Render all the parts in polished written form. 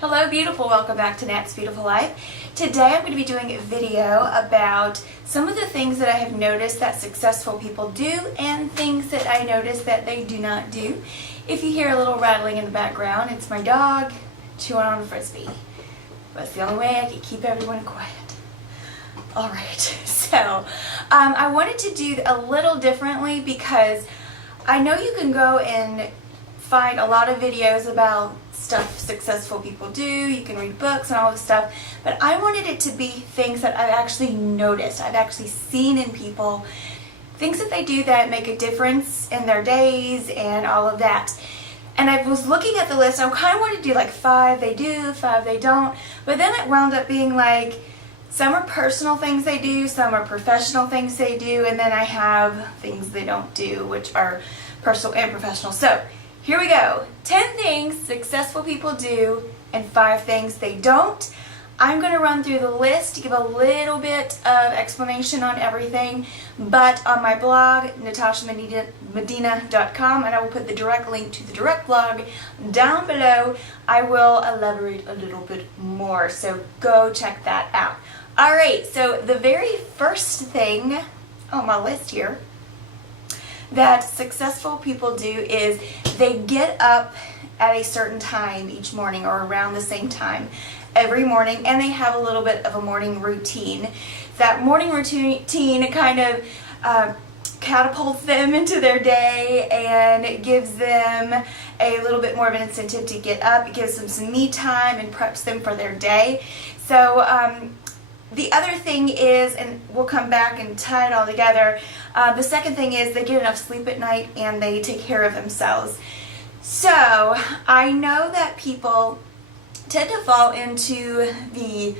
Hello beautiful, welcome back to Nat's Beautiful Life. Today I'm going to be doing a video about some of the things that I have noticed that successful people do and things that I notice that they do not do. If you hear a little rattling in the background, it's my dog chewing on a Frisbee. That's the only way I can keep everyone quiet. Alright, so I wanted to do a little differently because I know you can go and find a lot of videos about stuff successful people do, you can read books and all this stuff, but I wanted it to be things that I've actually noticed, I've actually seen in people, things that they do that make a difference in their days and all of that. And I was looking at the list, I kind of wanted to do like 5 they do, 5 they don't, but then it wound up being like some are personal things they do, some are professional things they do, and then I have things they don't do, which are personal and professional. So here we go. 10 things successful people do and 5 things they don't. I'm going to run through the list, give a little bit of explanation on everything, but on my blog, natashamedina.com, and I will put the direct link to the direct blog down below. I will elaborate a little bit more, so go check that out. Alright, so the very first thing on my list here that successful people do is they get up at a certain time each morning or around the same time every morning, and they have a little bit of a morning routine. That morning routine kind of catapults them into their day and it gives them a little bit more of an incentive to get up. It gives them some me time and preps them for their day. So the other thing is, and we'll come back and tie it all together, the second thing is they get enough sleep at night and they take care of themselves. So I know that people tend to fall into the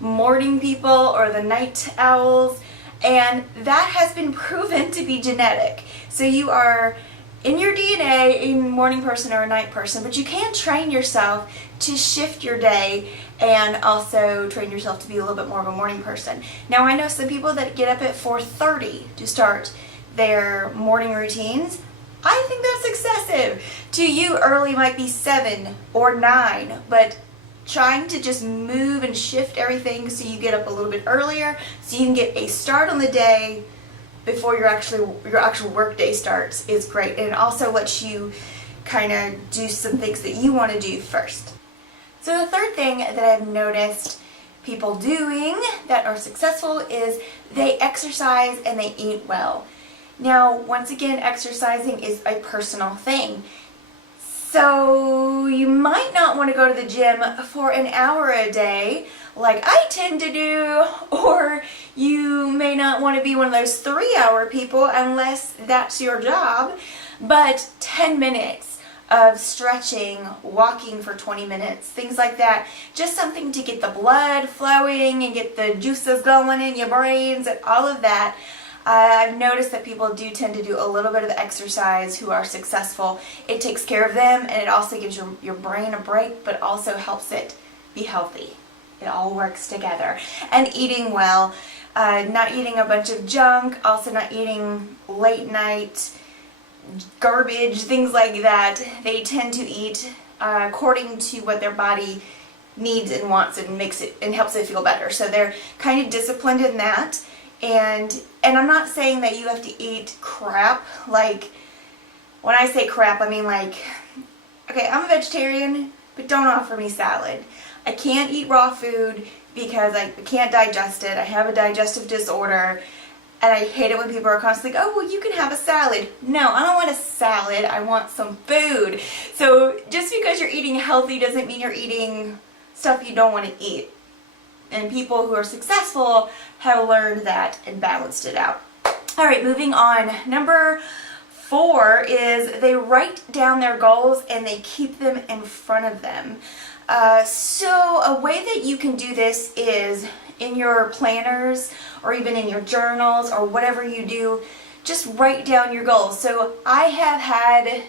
morning people or the night owls, and that has been proven to be genetic. So you are in your DNA a morning person or a night person, but you can train yourself to shift your day and also train yourself to be a little bit more of a morning person. Now I know some people that get up at 4:30 to start their morning routines. I think that's excessive. To you, early might be 7 or 9, but trying to just move and shift everything so you get up a little bit earlier so you can get a start on the day before your actual work day starts is great, and it also lets you kind of do some things that you want to do first. So the third thing that I've noticed people doing that are successful is they exercise and they eat well. Now, once again, exercising is a personal thing. So you might not want to go to the gym for an hour a day like I tend to do, or you may not want to be one of those 3-hour people unless that's your job, but 10 minutes of stretching, walking for 20 minutes, things like that. Just something to get the blood flowing and get the juices going in your brains and all of that. I've noticed that people do tend to do a little bit of exercise who are successful. It takes care of them and it also gives your brain a break, but also helps it be healthy. It all works together. And eating well, not eating a bunch of junk, also not eating late night garbage, things like that. They tend to eat according to what their body needs and wants and makes it and helps it feel better. So they're kind of disciplined in that. And I'm not saying that you have to eat crap. Like, when I say crap, I mean like, okay, I'm a vegetarian, but don't offer me salad. I can't eat raw food because I can't digest it. I have a digestive disorder. And I hate it when people are constantly like, oh, well, you can have a salad. No, I don't want a salad. I want some food. So just because you're eating healthy doesn't mean you're eating stuff you don't want to eat. And people who are successful have learned that and balanced it out. All right, moving on. Number 4 is they write down their goals and they keep them in front of them. So a way that you can do this is in your planners or even in your journals or whatever you do, just write down your goals. So I have had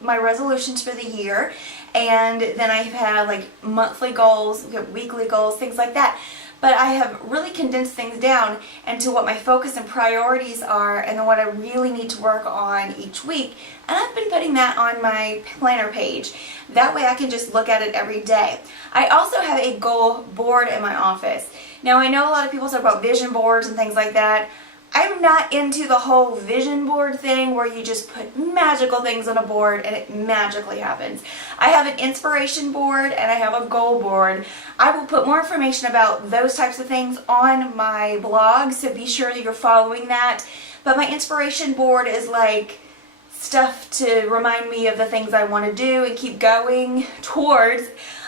my resolutions for the year, and then I've had like monthly goals, weekly goals, things like that. but I have really condensed things down into what my focus and priorities are and then what I really need to work on each week. And I've been putting that on my planner page. That way I can just look at it every day. I also have a goal board in my office. Now I know a lot of people talk about vision boards and things like that. I'm not into the whole vision board thing where you just put magical things on a board and it magically happens. I have an inspiration board and I have a goal board. I will put more information about those types of things on my blog, so be sure that you're following that. But my inspiration board is like stuff to remind me of the things I want to do and keep going towards.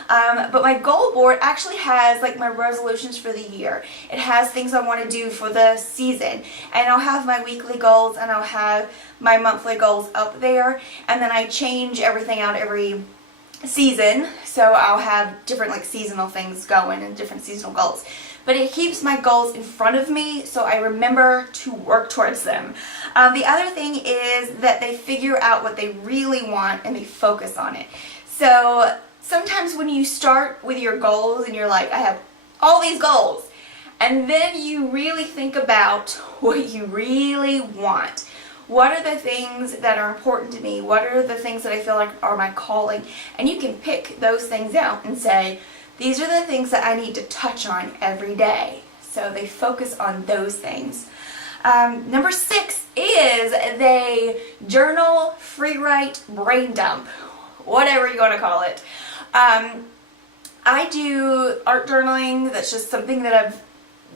But my goal board actually has like my resolutions for the year. It has things I want to do for the season. And I'll have my weekly goals and I'll have my monthly goals up there. And then I change everything out every season. So I'll have different like seasonal things going and different seasonal goals. But it keeps my goals in front of me so I remember to work towards them. The other thing is that they figure out what they really want and they focus on it. So sometimes when you start with your goals and you're like, I have all these goals, and then you really think about what you really want. What are the things that are important to me? What are the things that I feel like are my calling? And you can pick those things out and say, these are the things that I need to touch on every day. So they focus on those things. Number 6 is they journal, free write, brain dump, whatever you want to call it. I do art journaling. That's just something that I've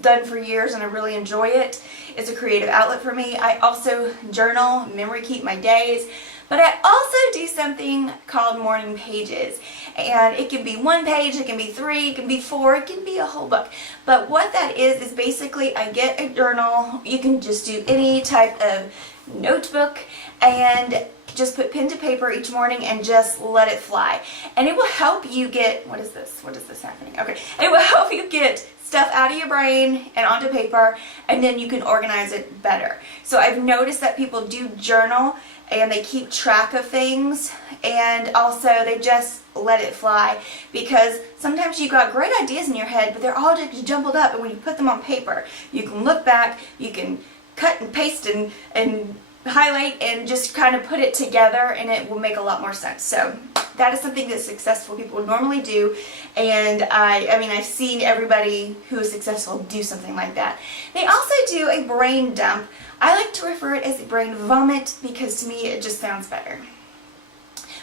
done for years and I really enjoy it. It's a creative outlet for me. I also journal, memory keep my days, but I also do something called morning pages. And it can be 1 page, it can be 3, it can be 4, it can be a whole book. But what that is basically I get a journal. You can just do any type of notebook and just put pen to paper each morning and just let it fly. And it will help you get, what is this happening? Okay. It will help you get stuff out of your brain and onto paper, and then you can organize it better. So I've noticed that people do journal and they keep track of things, and also they just let it fly, because sometimes you've got great ideas in your head but they're all just jumbled up, and when you put them on paper you can look back, you can cut and paste and highlight and just kind of put it together, and it will make a lot more sense. So that is something that successful people normally do, and I mean I've seen everybody who is successful do something like that. They also do a brain dump. I like to refer it as a brain vomit because to me it just sounds better.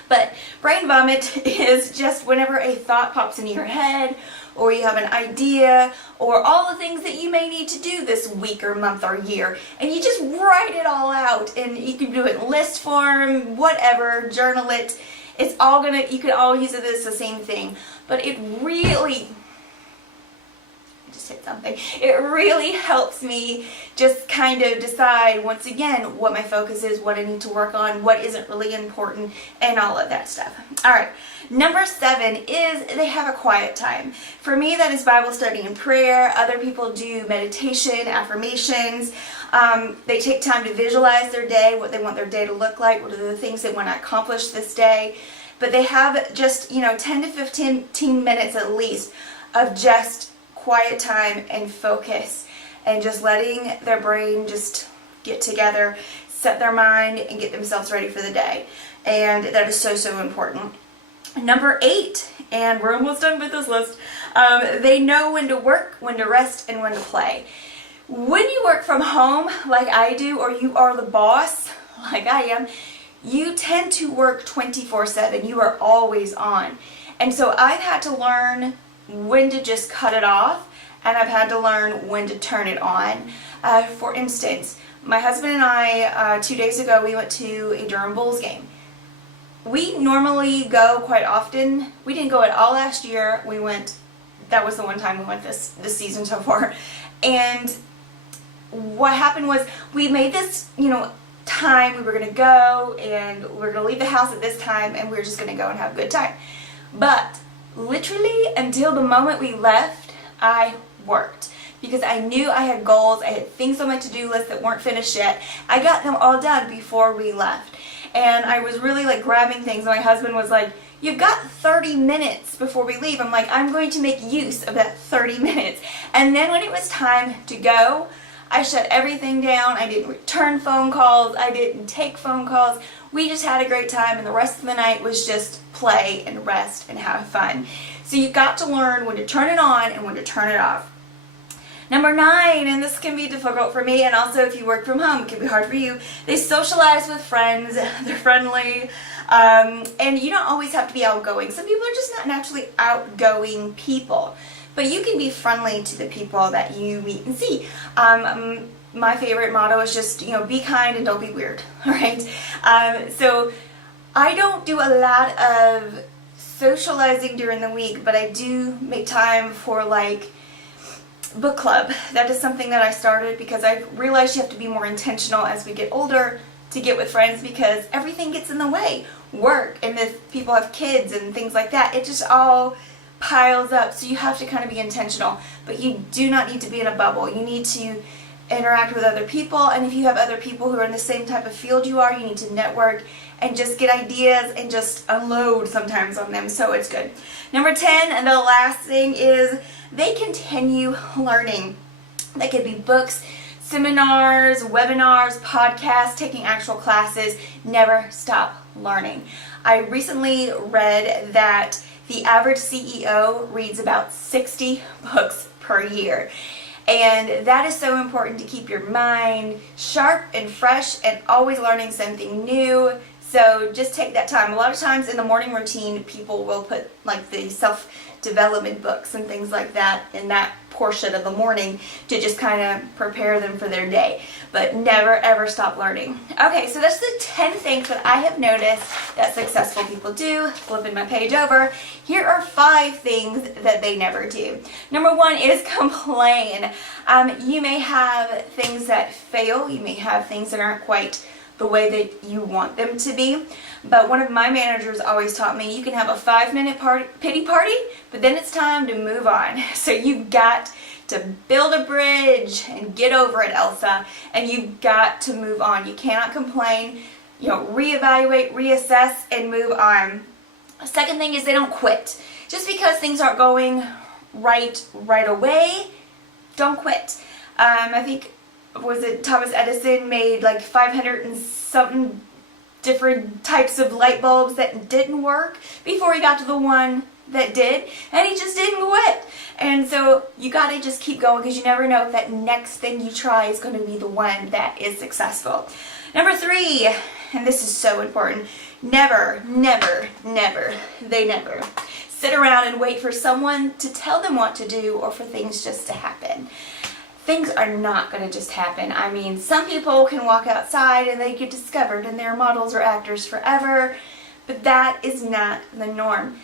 But brain vomit is just whenever a thought pops into your head, or you have an idea, or all the things that you may need to do this week or month or year, and you just write it all out. And you can do it in list form, whatever, journal it. It's all gonna, you could all use it as the same thing, but it really, it really helps me just kind of decide once again what my focus is, what I need to work on, what isn't really important, and all of that stuff. Alright, number 7 is they have a quiet time. For me that is Bible study and prayer. Other people do meditation, affirmations. They take time to visualize their day, what they want their day to look like, what are the things they want to accomplish this day. But they have just, 10 to 15 minutes at least of just quiet time and focus, and just letting their brain just get together, set their mind, and get themselves ready for the day. And that is so, so important. Number 8, and we're almost done with this list, they know when to work, when to rest, and when to play. When you work from home like I do, or you are the boss like I am, you tend to work 24/7. You are always on. And so I've had to learn when to just cut it off, and I've had to learn when to turn it on. For instance, my husband and I, 2 days ago, we went to a Durham Bulls game. We normally go quite often. We didn't go at all last year. We went, that was the one time we went this season so far. And what happened was we made this, time. We were going to go, and we were going to leave the house at this time, and we were just going to go and have a good time. But literally until the moment we left, I worked, because I knew I had goals. I had things on my to-do list that weren't finished yet. I got them all done before we left, and I was really like grabbing things, and my husband was like, you've got 30 minutes before we leave. I'm like, I'm going to make use of that 30 minutes. And then when it was time to go, I shut everything down. I didn't return phone calls. I didn't take phone calls. We just had a great time, and the rest of the night was just play and rest and have fun. So you got to learn when to turn it on and when to turn it off. Number 9, and this can be difficult for me, and also if you work from home, it can be hard for you. They socialize with friends. They're friendly. And you don't always have to be outgoing. Some people are just not naturally outgoing people. But you can be friendly to the people that you meet and see. My favorite motto is just, be kind and don't be weird. All right? So I don't do a lot of socializing during the week, but I do make time for like book club. That is something that I started because I realized you have to be more intentional as we get older to get with friends, because everything gets in the way. Work, and if people have kids and things like that, it just all piles up. So you have to kind of be intentional, but you do not need to be in a bubble. You need to interact with other people, and if you have other people who are in the same type of field you are, you need to network and just get ideas and just unload sometimes on them. So it's good. Number 10, and the last thing is they continue learning. They could be books, seminars, webinars, podcasts, taking actual classes. Never stop learning. I recently read that the average CEO reads about 60 books per year. And that is so important to keep your mind sharp and fresh and always learning something new. So just take that time. A lot of times in the morning routine, people will put like the self-development books and things like that in that portion of the morning to just kind of prepare them for their day. But never ever stop learning. Okay, so that's the 10 things that I have noticed that successful people do. Flipping my page over, here are 5 things that they never do. Number 1 is complain. You may have things that fail. You may have things that aren't quite the way that you want them to be. But one of my managers always taught me, you can have a 5-minute pity party, but then it's time to move on. So you've got to build a bridge and get over it, Elsa, and you've got to move on. You cannot complain. Reevaluate, reassess, and move on. Second thing is they don't quit. Just because things aren't going right away, don't quit. I think, was it Thomas Edison made like 500 and something different types of light bulbs that didn't work before he got to the one that did, and he just didn't quit. And so you gotta just keep going, because you never know if that next thing you try is going to be the one that is successful. Number 3, and this is so important, never sit around and wait for someone to tell them what to do or for things just to happen. Things are not going to just happen. I mean, some people can walk outside and they get discovered and they're models or actors forever, but that is not the norm.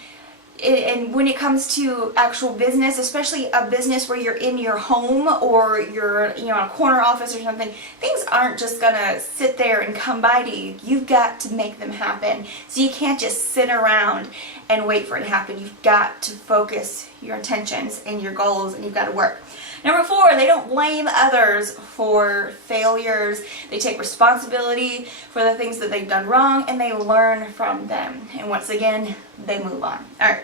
And when it comes to actual business, especially a business where you're in your home or you're in a corner office or something, things aren't just going to sit there and come by to you. You've got to make them happen. So you can't just sit around and wait for it to happen. You've got to focus your intentions and your goals, and you've got to work. Number 4, they don't blame others for failures. They take responsibility for the things that they've done wrong, and they learn from them. And once again, they move on. All right.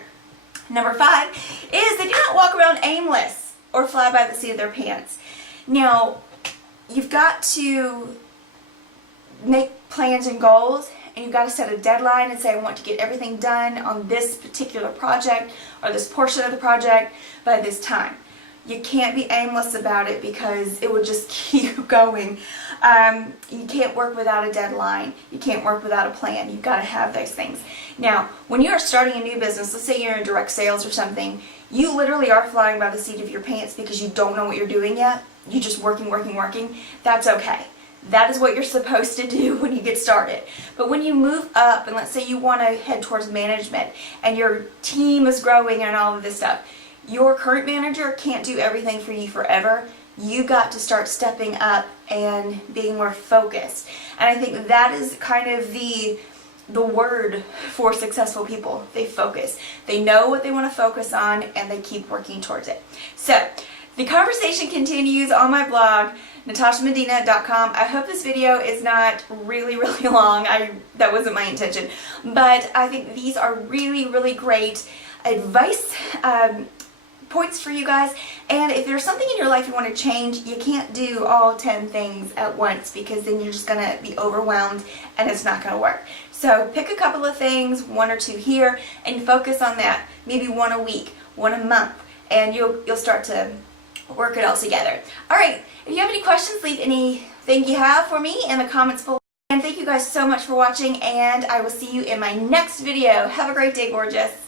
Number 5 is they do not walk around aimless or fly by the seat of their pants. Now, you've got to make plans and goals, and you've got to set a deadline and say, I want to get everything done on this particular project or this portion of the project by this time. You can't be aimless about it, because it will just keep going. You can't work without a deadline. You can't work without a plan. You've got to have those things. Now, when you are starting a new business, let's say you're in direct sales or something, you literally are flying by the seat of your pants because you don't know what you're doing yet. You're just working. That's okay. That is what you're supposed to do when you get started. But when you move up, and let's say you want to head towards management and your team is growing and all of this stuff, your current manager can't do everything for you forever. You got to start stepping up and being more focused. And I think that is kind of the word for successful people. They focus. They know what they want to focus on, and they keep working towards it. So the conversation continues on my blog. natashamedina.com. I hope this video is not really long. That wasn't my intention, but I think these are really great advice points for you guys. And if there's something in your life you want to change, you can't do all 10 things at once, because then you're just going to be overwhelmed and it's not going to work. So pick a couple of things, 1 or 2 here, and focus on that. Maybe 1 a week, 1 a month, and you'll start to work it all together. All right, if you have any questions, leave anything you have for me in the comments below. And thank you guys so much for watching, and I will see you in my next video. Have a great day, gorgeous.